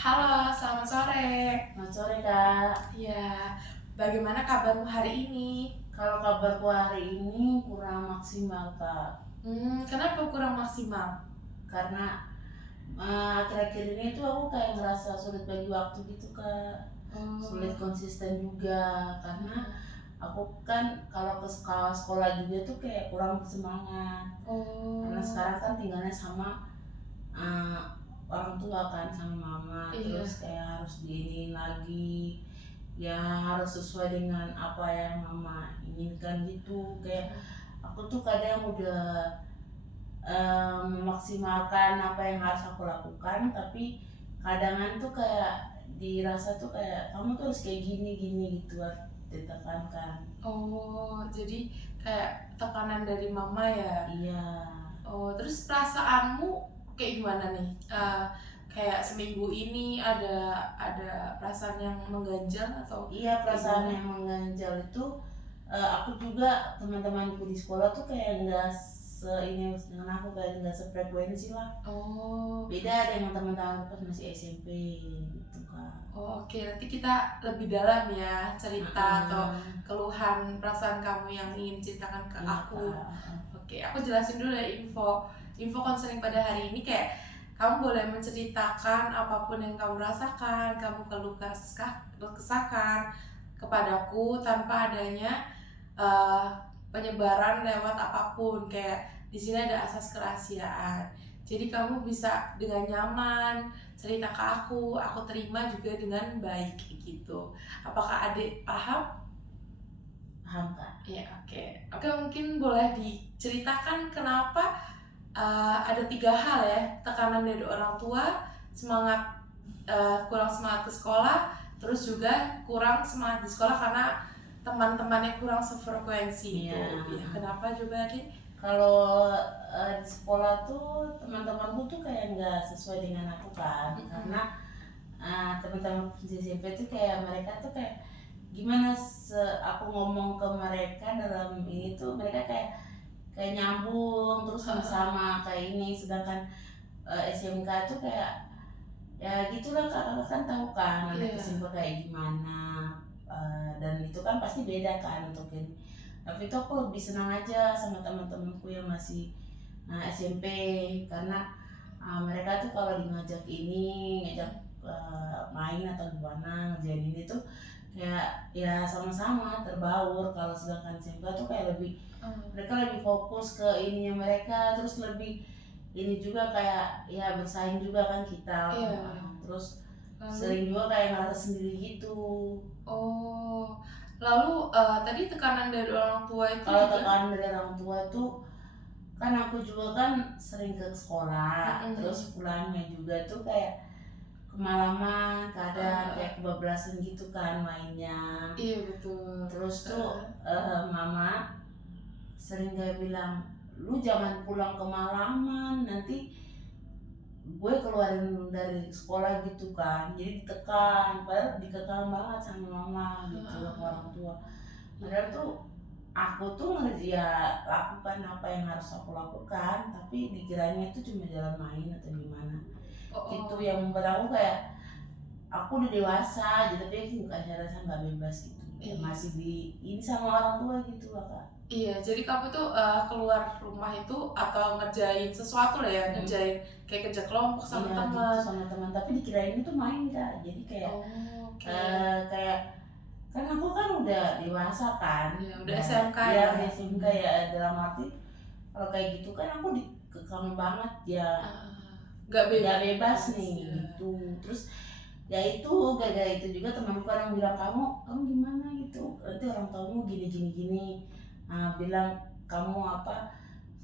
Halo, selamat sore. Selamat sore Kak. Ya, bagaimana kabarmu hari ini? Kalau kabarku hari ini kurang maksimal Kak, Kenapa kurang maksimal? karena akhir-akhir ini tuh aku kayak ngerasa sulit bagi waktu gitu Kak, sulit Oh, konsisten juga karena aku kan kalau ke sekolah juga tuh kayak kurang semangat karena oh, sekarang kan tinggalnya sama uh, orang tua kan, sama mama, iya. terus kayak harus diinin lagi, ya harus sesuai dengan apa yang mama inginkan gitu. Kayak aku tuh kadang udah memaksimalkan apa yang harus aku lakukan, tapi kadangan tuh kayak dirasa tuh kayak kamu tuh harus kayak gini gini gitu, ditekankan. Oh, jadi kayak tekanan dari mama ya? Iya. Oh, terus perasaanmu kayak gimana nih? Kayak seminggu ini ada perasaan yang mengganjal atau Iya, kayak perasaan gimana? yang mengganjal itu, aku juga teman-temanku di sekolah tuh kayak nggak ini dengan aku, kayak nggak sefrekuensi lah. Oh, Beda dengan teman-temanku pas masih SMP gitu Kak. Oh, oke, nanti kita lebih dalam ya cerita atau Heeh. keluhan perasaan kamu yang ingin ceritakan ke Iya aku. Kak. Oke, aku jelasin dulu ya info konseling pada hari ini kayak kamu boleh menceritakan apapun yang kamu rasakan, kamu kesahkan kepadaku tanpa adanya eh, penyebaran lewat apapun. Kayak di sini ada asas kerahasiaan. Jadi kamu bisa dengan nyaman cerita ke aku terima juga dengan baik gitu. Apakah adik paham? Paham Kak. Ya, oke. Oke, mungkin boleh diceritakan kenapa ada 3 hal ya, tekanan dari orang tua, semangat kurang semangat ke sekolah, terus juga kurang semangat di sekolah karena teman-temannya kurang sefrekuensi itu. Iya. Ya, kenapa coba adik? Kalau di sekolah tuh teman-temanku tuh kayak nggak sesuai dengan aku kan, karena teman-teman di SMP tuh kayak mereka tuh kayak gimana, aku ngomong ke mereka dalam ini tuh mereka kayak kayak nyambung terus sama-sama kayak ini, sedangkan SMK tuh kayak ya gitulah Kak, kakak kan tahu kan anak Iya. SMP kayak gimana. Dan itu kan pasti beda kan untuk ini, tapi itu aku lebih senang aja sama teman-temanku yang masih SMP, karena mereka tuh kalau ngajak ini ngajak main atau gimana ngerjain ini tuh kayak ya sama-sama terbaur. Kalau sedangkan SMK tuh kayak lebih, mereka lebih fokus ke ininya mereka, terus lebih ini juga kayak ya bersaing juga kan kita. Iya. Terus Lalu sering juga kayak ngerasa sendiri gitu. oh, lalu tadi tekanan dari orang tua itu Kalau juga. tekanan dari orang tua tuh kan aku juga kan sering ke sekolah, terus pulangnya juga tuh kayak kemalaman, kadang kayak kebablasan gitu kan mainnya. Iya betul. Terus tuh mama sering kayak bilang, lu jangan pulang kemalaman, nanti gue keluarin dari sekolah gitu kan. Jadi ditekan, padahal dikekang banget sama mama gitu, sama orang tua. Padahal tuh aku tuh ya lakukan apa yang harus aku lakukan, tapi dikiranya itu cuma jalan main atau gimana. Itu yang membuat aku kayak aku udah dewasa gitu, tapi aku kayak rasa nggak bebas gitu, ya masih di ini sama orang tua gitu lah Kak. Iya, jadi kamu tuh keluar rumah itu atau ngerjain sesuatu lah ya, ngerjain kayak kerja kelompok sama Iya gitu teman. sama teman, tapi dikirain itu main Kak. Jadi kayak Oh, oke. kayak kan aku kan udah dewasa kan. Iya, udah SMK ya ya. udah SMK ya, dalam arti kalau kayak gitu kan aku dikekang banget ya, Gak bebas. nggak bebas nih Ya. gitu. Terus ya itu gara-gara itu juga temanku kadang bilang, kamu gimana gitu, nanti orang tuamu gini gini gini. Bilang kamu apa,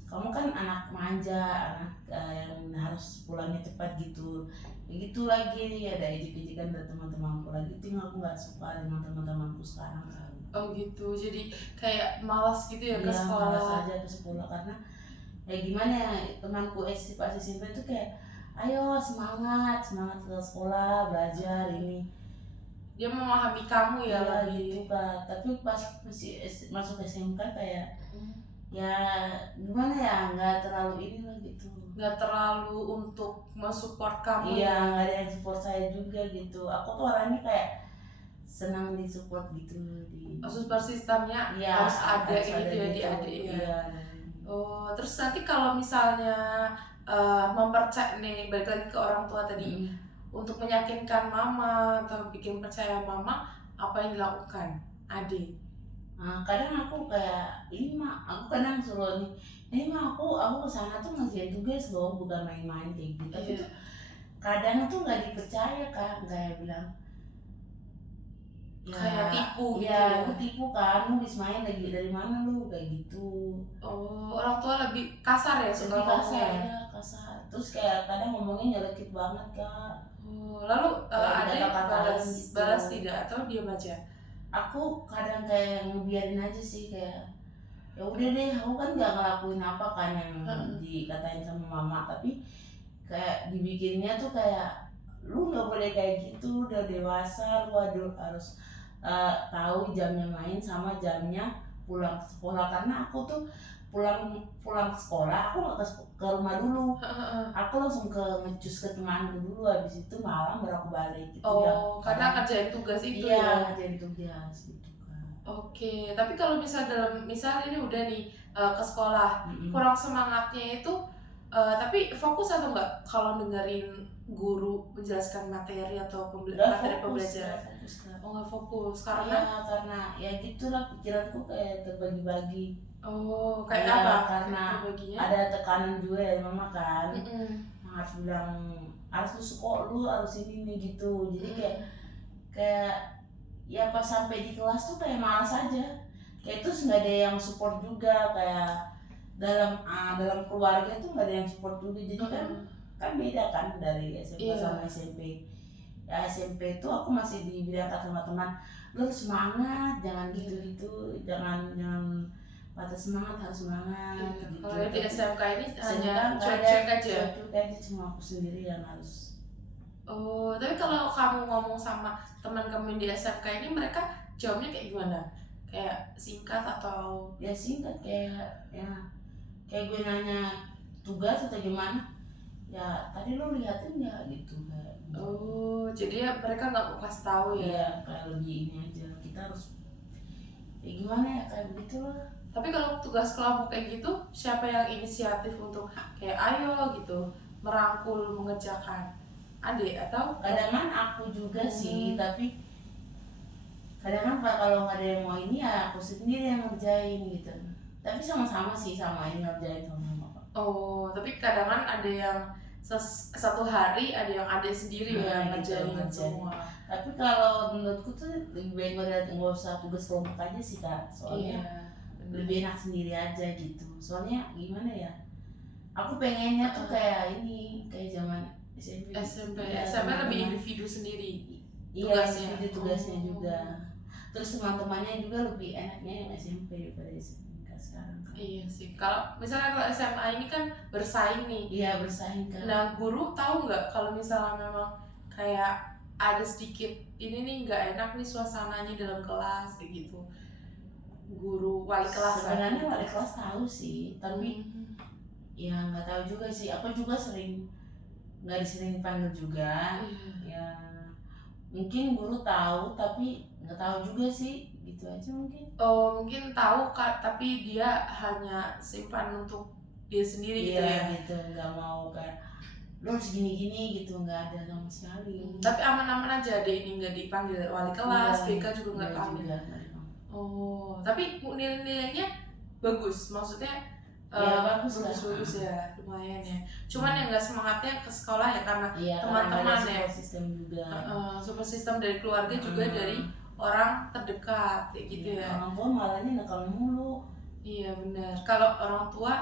kamu kan anak manja, anak yang harus pulangnya cepat gitu. Begitu lagi ada ejek-ejekan dari teman-temanku lagi, itu yang aku nggak suka dengan teman-temanku sekarang kan. Oh gitu, jadi kayak malas gitu ya ke Iya, sekolah. malas aja ke sekolah karena ya gimana ya, temanku pas SMP itu kayak ayo semangat semangat ke sekolah belajar ini. Dia memahami kamu ya Iya lebih. gitu Kak, tapi pas masuk SMK kayak ya gimana ya, nggak terlalu ini lah gitu. Nggak terlalu untuk mensupport kamu Iya, ya. nggak ada yang support saya juga gitu. Aku tuh orangnya kayak senang disupport gitu di. Support sistemnya Iya, harus ada harus gitu ada ya di gitu. adik ya. Iya. Oh, terus nanti kalau misalnya mempercayai nih, balik lagi ke orang tua tadi, untuk meyakinkan mama atau bikin percaya mama, apa yang dilakukan adik? Nah, kadang aku kayak ini mah, aku kadang suruh ini mah aku kesana tuh ngerjain tugas loh, bukan main-main kayak gitu. Tapi Iya. tuh kadang tuh nggak dipercaya Kak, kayak bilang ya, Kayak tipu gitu ya ya. lu tipu kan, lu habis main lagi dari mana lu kayak gitu. Oh, orang tua lebih kasar ya suka Lebih kasar ngomongnya. ya, kasar. Terus kayak kadang ngomongnya nyelekit banget Kak. Oh, lalu Kayak adik dikata-katain balas gitu. balas tidak atau diam aja? Aku kadang kayak ngebiarin aja sih, kayak ya udah deh, aku kan nggak ngelakuin apa kan yang dikatain sama mama, tapi kayak dibikinnya tuh kayak lu nggak boleh kayak gitu, udah dewasa, lu harus tahu jamnya main sama jamnya pulang ke sekolah. Karena aku tuh pulang ke sekolah, aku nggak ke rumah dulu, aku langsung ngecus ke temanku dulu, habis itu malam baru aku balik gitu ya. Oh, karena kerjain tugas itu iya, ya. ngerjain tugas gitu kan. Oke, tapi kalau misal ini udah nih ke sekolah, kurang semangatnya itu, tapi fokus atau enggak kalau dengerin guru menjelaskan materi atau materi pembelajaran? Fokus kan. Oh, nggak fokus Karena karena ya gitulah, pikiranku kayak terbagi-bagi. oh, kayak Ya, apa? karena Baginya? ada tekanan juga dari mama kan. Mm-mm. Harus bilang harus lu harus ini nih gitu. Jadi kayak ya pas sampai di kelas tuh kayak malas aja. Kayak terus nggak ada yang support juga, kayak dalam keluarga tuh nggak ada yang support juga. Jadi kan beda kan dari SMA sama SMP. Ya SMP itu aku masih dibilang sama teman, lu harus semangat, jangan gitu-gitu, jangan patah semangat, harus semangat gitu. Kalau di SMK ini hanya cuek aja. Cuek aja, cuma aku sendiri yang harus. Oh, tapi kalau kamu ngomong sama teman kamu di SMK ini, mereka jawabnya kayak gimana? Kayak singkat atau? Ya singkat, kayak gue nanya tugas atau gimana, ya tadi lo liatin ya gitu kayak. Oh, jadi ya mereka nggak mau kasih tahu ya? Iya, kayak lebih ini aja, kita harus ya gimana ya, kayak begitulah. Tapi kalau tugas kelompok kayak gitu, siapa yang inisiatif untuk kayak ayo gitu merangkul, mengerjakan? Adik atau? Kadang-kadang aku juga sih, tapi kadang-kadang kalau nggak ada yang mau ini ya aku sendiri yang ngerjain gitu. Tapi sama-sama sih, sama ini ngerjain sama mama. Oh, tapi kadang-kadang ada yang satu hari ada yang ada sendiri ya ngerjain semua. Tapi kalau menurutku tuh lebih baik nggak usah tugas kelompok aja sih Kak, soalnya lebih enak sendiri aja gitu. Soalnya gimana ya, aku pengennya tuh kayak ini, kayak zaman SMP lebih individu sendiri. Iya, tugasnya juga. Terus teman-temannya juga lebih enaknya yang SMP daripada SMP sekarang kan. Iya sih. Kalau SMA ini kan bersaing nih. Iya, bersaing kan. Nah, guru tahu nggak kalau misalnya memang kayak ada sedikit ini nih nggak enak nih suasananya dalam kelas kayak gitu. Guru wali kelas sebenarnya wali kelas tahu sih, tapi ya nggak tahu juga sih. Aku juga nggak disering dipanggil juga. Ya mungkin guru tahu tapi nggak tahu juga sih, gitu aja mungkin. Oh, mungkin tahu Kak, tapi dia hanya simpan untuk dia sendiri gitu ya. Gitu, nggak mau kayak lu harus gini-gini gitu, nggak ada sama sekali. Tapi aman-aman aja deh, ini nggak dipanggil wali kelas, BK juga nggak panggil. Oh, tapi nilai-nilainya bagus, maksudnya bagus ya, lumayan ya. Cuman yang nggak semangatnya ke sekolah ya karena teman-teman ya. Support system dari keluarga juga dari orang terdekat kayak gitu ya. Orang tua malahnya nakal mulu. Iya benar. Kalau orang tua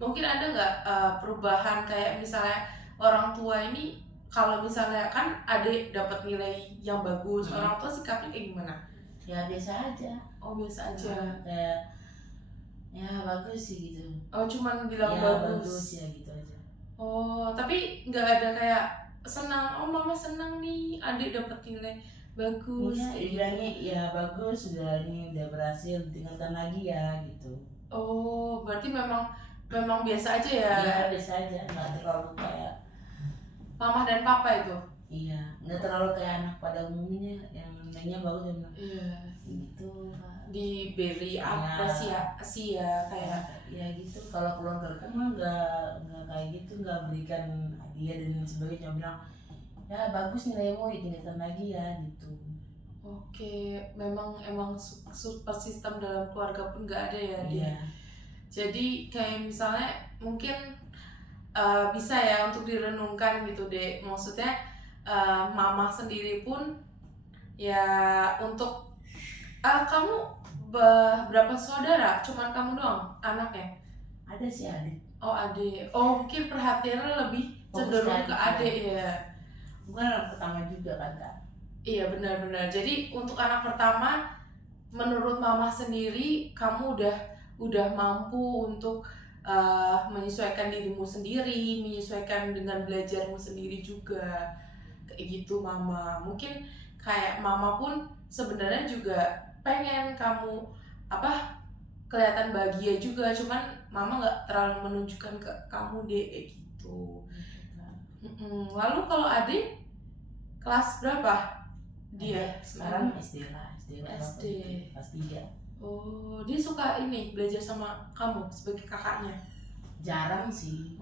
mungkin ada nggak perubahan kayak misalnya orang tua ini kalau misalnya kan adik dapat nilai yang bagus, orang tua sikapnya kayak gimana? Ya biasa aja. Oh biasa aja. Kayak ya bagus sih gitu. Oh cuman bilang ya, bagus ya gitu aja. Oh tapi nggak ada kayak senang, oh mama senang nih adik dapat nilai bagus Iya, kayak gitu. dibilangnya ya bagus, udah berhasil, tinggalkan lagi ya gitu. Oh, berarti memang biasa aja ya, Iya biasa aja, nggak terlalu kayak mama dan papa itu. iya, nggak terlalu kayak anak pada umumnya yang nilainya bagus dan Iya, gitu Kak. diberi Iya. apresiasi ya kayak. Ya gitu, kalau keluarga kan mah nggak kayak gitu, nggak berikan hadiah dan sebagainya, cuma bilang ya bagus nilaimu, ditingkatkan lagi ya gitu. Oke, emang super sistem dalam keluarga pun nggak ada ya dia. Iya. Jadi kayak misalnya mungkin bisa ya untuk direnungkan gitu deh. Maksudnya mama sendiri pun ya untuk kamu berapa saudara? Cuman kamu doang anaknya? Ada sih adik, Oh adik. Oh mungkin perhatiannya lebih Fokus cenderung ke ke adik, adik ya. bukan anak pertama juga kan Kak. Iya benar-benar. Jadi untuk anak pertama, menurut mama sendiri, kamu udah mampu untuk menyesuaikan dirimu sendiri, menyesuaikan dengan belajarmu sendiri juga, kayak gitu mama. Mungkin kayak mama pun sebenarnya juga pengen kamu kelihatan bahagia juga, cuman mama nggak terlalu menunjukkan ke kamu deh kayak gitu. Lalu kalau adik kelas berapa? Dia sekarang SD lah, SD SD. kelas 3. Oh, dia suka ini belajar sama kamu sebagai kakaknya? Jarang sih.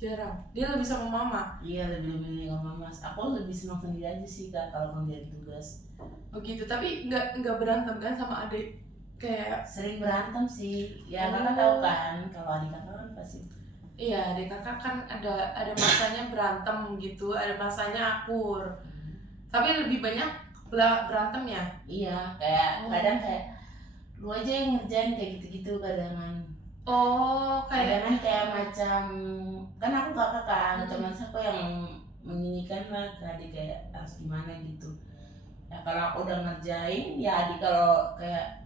Jarang. Dia lebih sama mama. Iya, lebih milih sama mama. Aku lebih senang sendiri aja sih Kak kalau ngerjain tugas. Oh gitu, tapi nggak berantem kan sama adik? Kayak Sering berantem sih. Ya kakak tahu kan kalau adik kakak kan pasti. iya, adik kakak kan ada masanya berantem gitu, ada masanya akur. Tapi lebih banyak berantemnya. Iya, kayak kadang kayak lu aja yang ngerjain kayak gitu-gitu kadangan. Oh, Kadangan kayak macam kan aku kakak kan, teman aku yang menginginkan lah ke adik kayak harus gimana gitu. Ya kalau aku udah ngerjain, ya adik kalau kayak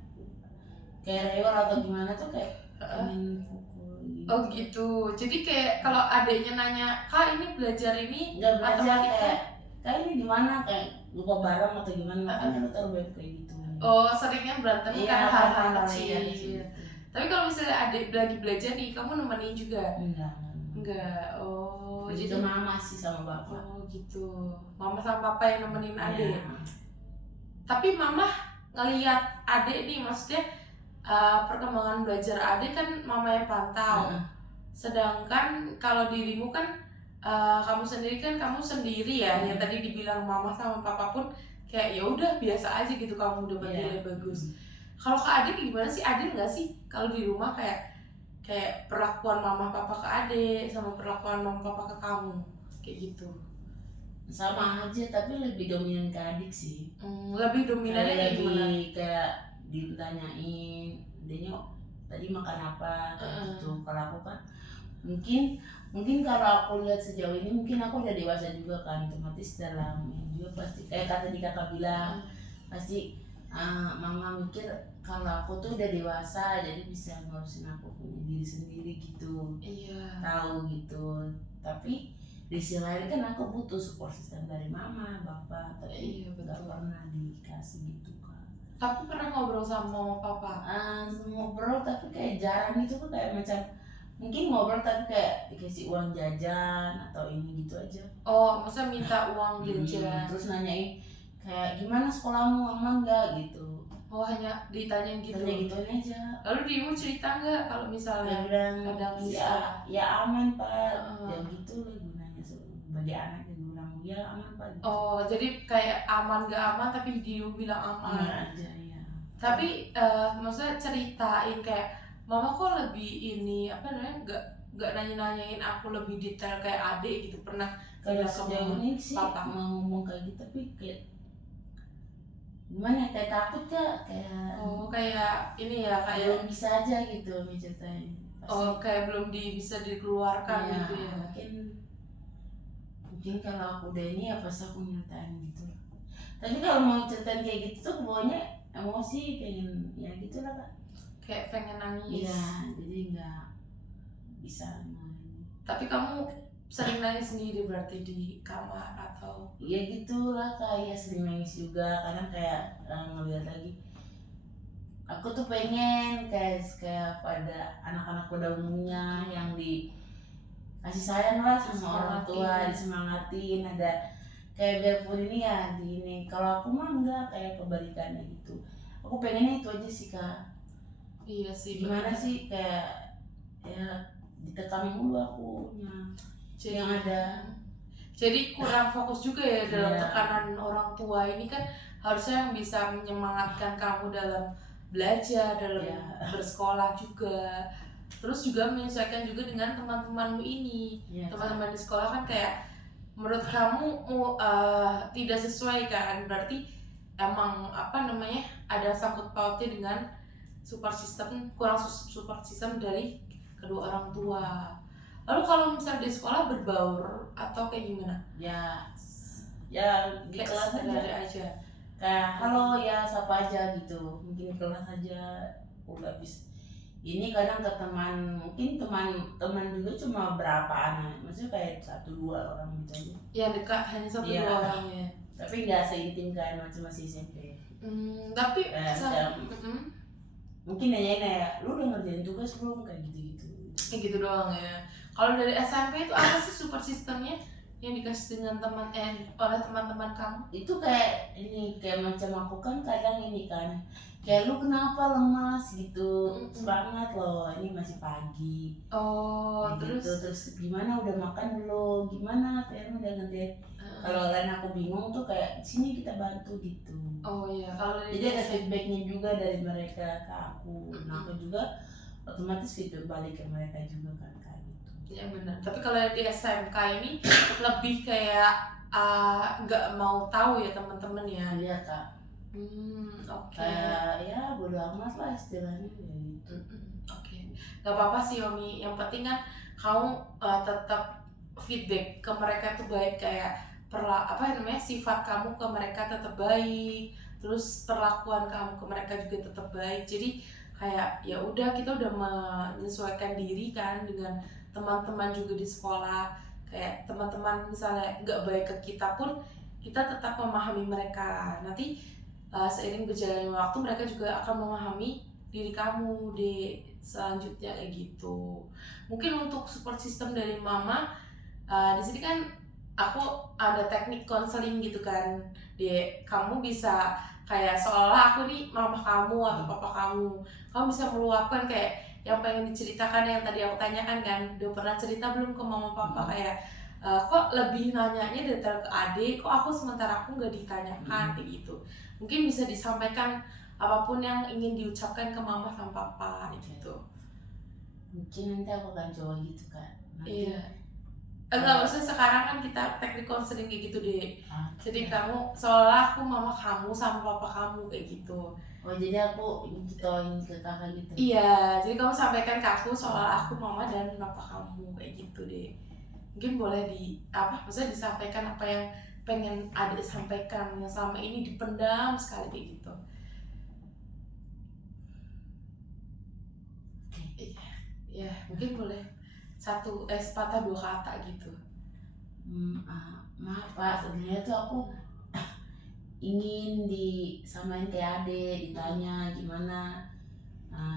rewel atau gimana tuh kayak pengen pukul gitu. Oh gitu. Jadi kayak kalau adiknya nanya, "Kak, ini belajar ini nggak belajar matematika?" kayak ini gimana kayak lupa barang atau gimana, makanya lu taruh kayak gitu. Oh, seringnya berantem Iya, karena hal-hal hal-hal kecil. gitu. Tapi kalau misalnya adik lagi belajar nih, kamu nemenin juga? Enggak. Oh, Jadi jadi mama sih sama bapak. oh gitu. Mama sama papa yang nemenin adik. Iya. Tapi mama ngelihat adik nih, maksudnya perkembangan belajar adik kan mama yang pantau. Sedangkan kalau dirimu kan kamu sendiri ya, yang tadi dibilang mama sama papa pun kayak ya udah biasa aja gitu, kamu dapat nilai bagus. Kalau ke adik gimana sih? Adil nggak sih kalau di rumah kayak perlakuan mama papa ke adik sama perlakuan mama papa ke kamu kayak gitu? Sama aja, tapi lebih dominan ke adik sih. Lebih dominannya kayak gimana? Lebih kayak ditanyain dia tadi makan apa gitu. Kalau aku kan mungkin kalau aku lihat sejauh ini, mungkin aku udah dewasa juga kan, otomatis dalam ini juga pasti kayak kata di kakak bilang pasti mama mikir kalau aku tuh udah dewasa jadi bisa ngurusin aku punya diri sendiri gitu. Iya. Tahu gitu. Tapi di sisi lain kan aku butuh support system dari mama, bapak, tapi nggak pernah dikasih gitu kan. Tapi pernah ngobrol sama mama papa? Ngobrol tapi kayak jarang gitu, tuh kayak macam mungkin ngobrol tapi kayak dikasih uang jajan atau ini gitu aja. Oh, maksudnya minta uang jajan. Terus nanyain kayak gimana sekolahmu, aman nggak gitu. Oh, hanya ditanyain gitu. Tanya gitu aja. Lalu dirimu cerita nggak kalau misalnya kadang ya aman pak, ya gitu lah gunanya sebagai anak yang bilang ya aman pak. Gitu. Oh, jadi kayak aman nggak aman tapi dia bilang aman. Aman aja ya. Tapi maksudnya ceritain kayak mama kok lebih ini nggak nanya-nanyain aku lebih detail kayak adik gitu, pernah? Kalau sejauh ini sih papa mau ngomong kayak gitu tapi kayak gimana, kayak takut ya, kayak ini ya, kayak belum bisa aja gitu ceritain. Kayak belum bisa dikeluarkan ya, gitu ya. Mungkin kalau aku udah ini ya pas aku nyeritain gitu. Tapi kalau mau ceritain kayak gitu tuh bawanya emosi, pengen ya gitu lah kak. Kayak pengen nangis. Iya, jadi nggak bisa. Tapi kamu sering nangis sendiri berarti di kamar atau? Ya gitulah, kayak sering nangis juga kadang, kayak ngeliat lagi aku tuh pengen kayak pada anak-anak pada umumnya yang dikasih sayang lah sama orang tua, disemangatin, ada kayak biarpun ini ya di ini. Kalau aku mah enggak, kayak kebalikannya gitu. Aku pengennya itu aja sih Kak. Iya sih. Gimana sih, kayak ya ditekan mulu akunya. Jadi, yang ada. Jadi kurang fokus juga ya dalam Iya. tekanan orang tua ini kan, harusnya yang bisa menyemangatkan kamu dalam belajar, dalam Iya. bersekolah juga. Terus juga menyesuaikan juga dengan teman-temanmu ini. Iya, Teman-teman di sekolah kan kayak menurut kamu tidak sesuai kan, berarti emang ada sangkut pautnya dengan kurang support system dari kedua orang tua. Lalu kalau misalnya di sekolah berbaur atau kayak gimana? Ya di Kayak kelas aja. Kayak halo ya siapa aja gitu, mungkin di kelas aja udah habis. Ini kadang ke teman, mungkin teman juga cuma berapa anak, maksudnya kayak 1-2 orang gitu aja. Ya dekat, hanya 1-2 Iya. orangnya. Tapi nggak seintim kan, masih SMP. Tapi mungkin nanyain ya, lu udah ngerjain tugas belum, kayak gitu-gitu. Kayak gitu doang ya. Kalau dari SMP itu apa sih support sistemnya yang dikasih dengan oleh teman-teman kamu? Itu kayak ini, kayak macam aku kan kadang ini kan, kayak lu kenapa lemas gitu, semangat loh, ini masih pagi. Oh, terus gitu. Terus gimana, udah makan belum, gimana kayaknya udah ngerjain. Kalau lain aku bingung tuh kayak sini kita bantu gitu. Oh iya, kalau jadi ada feedbacknya juga dari mereka ke aku. Nah aku juga otomatis feedback balik ke mereka juga kan, kayak gitu. Ya benar. Tapi kalau di SMK ini lebih kayak nggak mau tahu ya teman-teman ya. Iya Kak. Oke. Kayak ya bodo amat lah istilahnya gitu. Oke. Gak apa-apa sih Omi. Yang penting kan kamu tetap feedback ke mereka tuh baik, kayak sifat kamu ke mereka tetap baik, terus perlakuan kamu ke mereka juga tetap baik. Jadi kayak ya udah, kita udah menyesuaikan diri kan dengan teman-teman juga di sekolah. Kayak teman-teman misalnya nggak baik ke kita pun, kita tetap memahami mereka. Nanti seiring berjalannya waktu mereka juga akan memahami diri kamu di selanjutnya kayak gitu. Mungkin untuk support system dari mama, di sini kan aku ada teknik konseling gitu kan. Kamu bisa kayak seolah aku nih mama kamu atau papa kamu. Kamu bisa meluapkan kayak yang pengen diceritakan, yang tadi aku tanyakan kan, udah pernah cerita belum ke mama papa, kayak kok lebih nanyanya detail ke adik, kok aku sementara aku nggak ditanyakan kayak gitu. Mungkin bisa disampaikan apapun yang ingin diucapkan ke mama sama papa gitu. Mungkin nanti aku akan coba gitu kan. Iya. Enggak, maksudnya sekarang kan kita teknik konseling kayak gitu deh. Jadi kamu seolah aku mama kamu sama papa kamu kayak gitu. Oh jadi aku gituin ke kakak gitu? Iya, jadi kamu sampaikan ke aku seolah aku mama dan papa kamu kayak gitu deh. Mungkin boleh maksudnya disampaikan apa yang pengen adik sampaikan, yang selama ini dipendam sekali kayak gitu. Iya, mungkin boleh sepatah 2 kata gitu. Maaf Pak, sebenarnya tuh aku ingin disamain kayak adik, ditanya gimana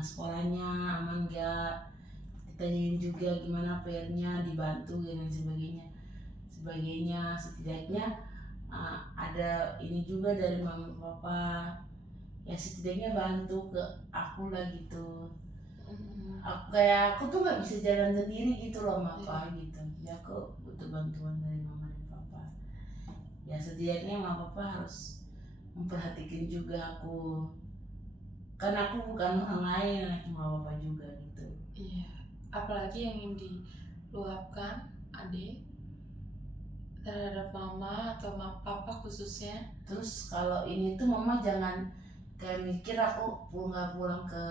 sekolahnya aman gak, ditanyain juga gimana PR-nya, dibantu dan sebagainya. Setidaknya ada ini juga dari mama papa, ya setidaknya bantu ke aku lah gitu. Aku tuh nggak bisa jalan sendiri gitu loh papa gitu. Ya aku butuh bantuan dari mama dan papa. Ya setidaknya mama papa harus memperhatikan juga aku. Kan aku bukan orang lain, anak mama papa juga gitu. Iya. Apalagi yang ingin diluapkan adik terhadap mama atau papa khususnya. Terus kalau ini tuh mama jangan kayak mikir aku nggak pulang ke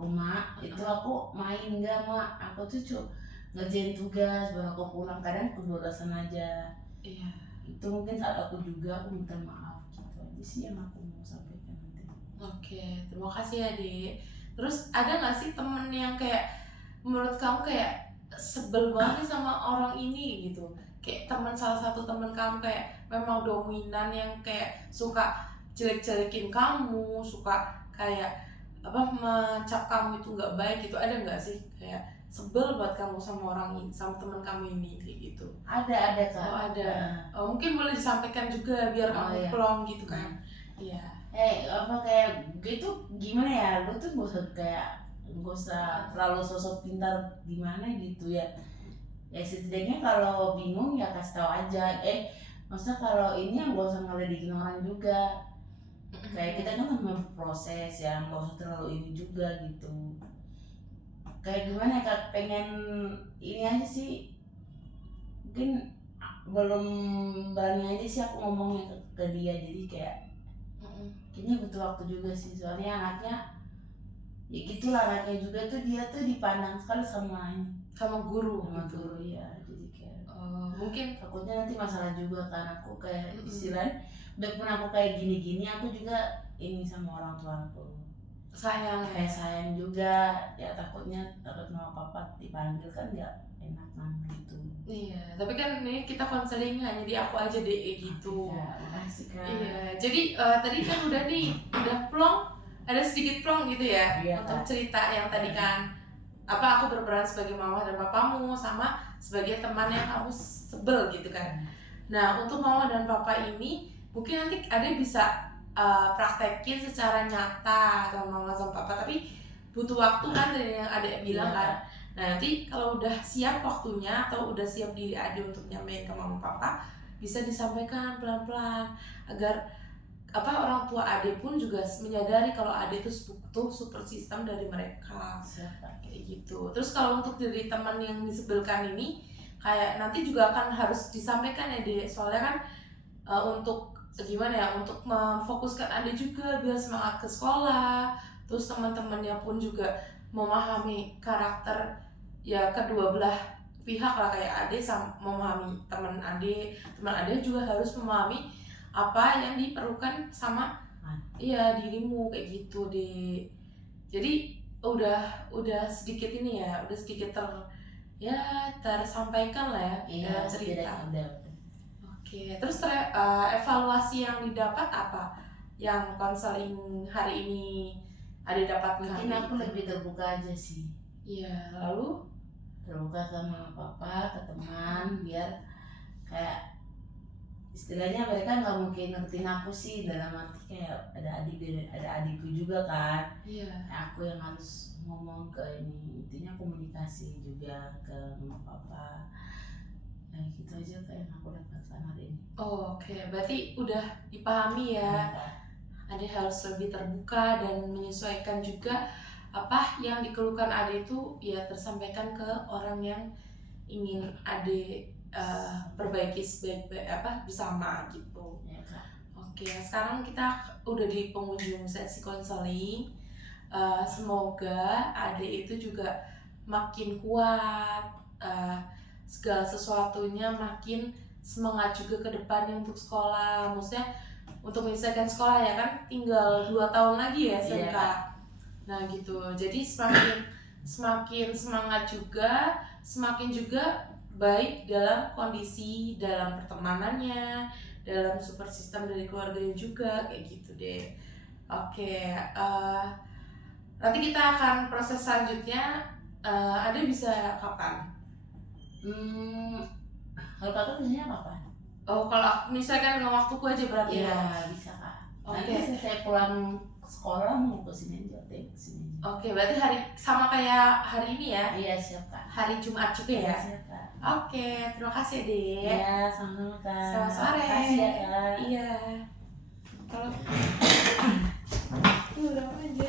rumah itu aku main, enggak mak, aku tuh cuma ngerjain tugas baru aku pulang, kadang keborosan aja. Iya. Itu mungkin saat aku juga aku minta maaf gitu aja sih yang aku mau sampaikan nanti. Oke, terima kasih ya Dek. Terus ada nggak sih temen yang kayak menurut kamu kayak sebel banget nih sama orang ini gitu, kayak salah satu teman kamu kayak memang dominan yang kayak suka jelek-jelekin kamu, suka kayak apa mencap kamu itu nggak baik gitu, ada nggak sih kayak sebel buat kamu sama orang ini, sama teman kamu ini kayak gitu? Ada Kak. Oh ada. Oh, mungkin boleh disampaikan juga biar kamu iya. plong gitu kan. Iya. Apa kayak gitu gimana ya, lu tuh gak usah terlalu sosok pintar gimana gitu ya. Ya setidaknya kalau bingung ya kasih tahu aja. Maksudnya kalau ini yang gak usah ngeledekin orang juga. Kayak kita kan memang proses ya, gak usah terlalu ini juga gitu. Kayak gimana ya Kak, pengen ini aja sih, mungkin belum berani aja sih aku ngomongnya ke dia, jadi kayak kayaknya butuh waktu juga sih, soalnya anaknya ya gitulah, anaknya juga tuh dia tuh dipandang sekali sama guru sama gitu. guru ya, jadi kayak mungkin takutnya nanti masalah juga kan, aku kayak istilahnya udah pun aku kayak gini-gini, aku juga ini sama orang tua aku sayang ya. kayak sayang juga ya, takut mama papa dipanggil kan nggak enak kan gitu. Iya, tapi kan ini kita konseling hanya di aku aja deh gitu. Ya, makasih Kak. Iya, jadi tadi kan udah plong, ada sedikit plong gitu ya, Iya, untuk Kak. cerita yang tadi kan apa aku berperan sebagai mama dan papamu sama sebagai teman yang kamu sebel gitu kan. Nah, untuk mama dan papa ini mungkin nanti ada bisa praktekin secara nyata sama mama sama papa, tapi butuh waktu kan dari yang ada bilang kan. Nah, nanti kalau udah siap waktunya atau udah siap diri Ade untuk nyampein ke mama papa, bisa disampaikan pelan-pelan agar orang tua Ade pun juga menyadari kalau Ade itu butuh support system dari mereka. Kayak gitu. Terus kalau untuk dari teman yang disebelkan ini, kayak nanti juga akan harus disampaikan ya Dek, soalnya kan untuk gimana ya, untuk memfokuskan Ade juga biar semangat ke sekolah, terus teman-temannya pun juga memahami karakter ya kedua belah pihak lah, kayak Ade memahami teman Ade juga harus memahami apa yang diperlukan sama iya dirimu kayak gitu deh. Jadi udah sedikit ini ya, udah sedikit tersampaikan lah ya dalam cerita. Oke, terus evaluasi yang didapat apa yang konseling hari ini ada dapatkan? Mungkin aku lebih terbuka aja sih. Iya, lalu terbuka sama papa, ke teman, biar kayak istilahnya mereka nggak mungkin ngertiin aku sih, dalam arti kayak ada adikku juga kan. Iya. Aku yang harus ngomong ke ini, intinya komunikasi juga ke mama papa. Nah gitu aja kayak yang aku dapatkan hari ini. Oke, berarti udah dipahami ya. Ade harus lebih terbuka dan menyesuaikan juga apa yang dikeluhkan Ade itu ya tersampaikan ke orang yang ingin Ade perbaiki bersama gitu. Ya, Kak. Oke, sekarang kita udah di penghujung sesi konseling. Semoga Ade itu juga makin kuat, segala sesuatunya makin semangat juga ke depannya untuk sekolah. Maksudnya untuk menyelesaikan sekolah ya kan, tinggal 2 tahun lagi ya SMK. Nah gitu, jadi semakin semangat juga, semakin juga baik dalam kondisi, dalam pertemanannya, dalam support system dari keluarganya juga, kayak gitu deh. Oke, nanti kita akan proses selanjutnya. Ada bisa kapan? Kalau kakak biasanya kapan? Oh, kalau aku misalkan dengan waktuku aja berarti ya? Iya, bisa Kak. Oke. Nanti saya pulang sekolah mau ke sini aja, kesini. Oke, berarti hari sama kayak hari ini ya? Iya, siap Kak. Hari Jumat juga ya? Siap Kak. Oke, terima kasih Dek. Iya, sama-sama Kak. Selamat sore. Terima kasih ya Kak. Iya. Kalau udah aja.